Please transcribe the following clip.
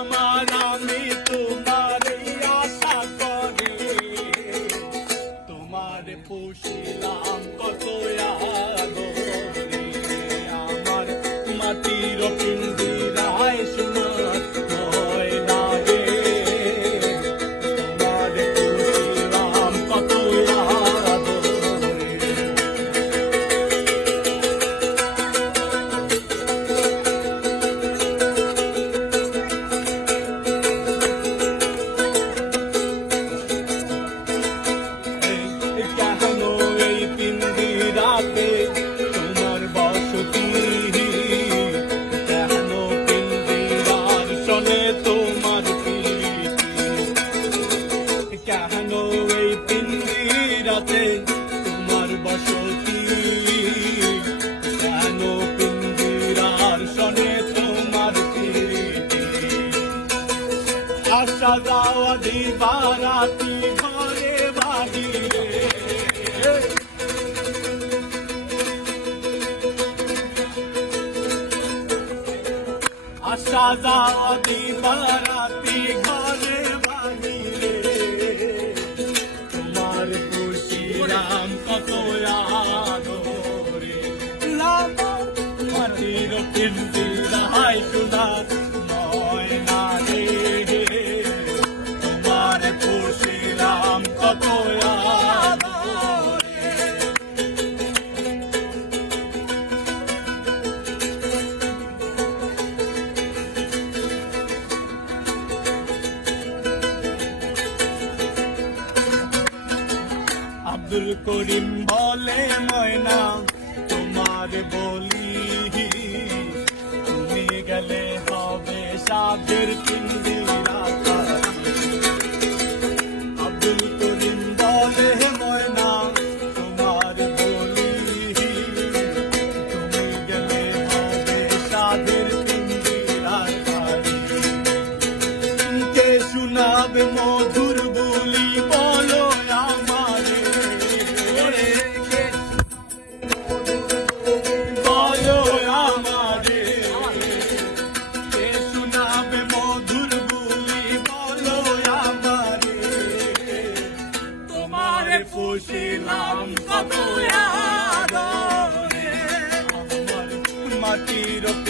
আমার আমি তোমার আশা করে। আশা যাওয়া দিবারাতি ঘরে বাড়ি রে। আশা যাওয়া দিবারাতি ঘরে বাড়ি রে। তোমার খুশিরাম কত আদরে। লামা মাটির পিন্দি রাহাই সোনার আব্দুল করিম বলে ময়না, তোমার বলি, তুমি গেলে হবে সাদের পিন্দি আব্দুল করিম বলে ময়না, তোমার বলি, তুমি গেলে হবে সাদের পিন্দি রাখারি শুনাবে মধু tiro.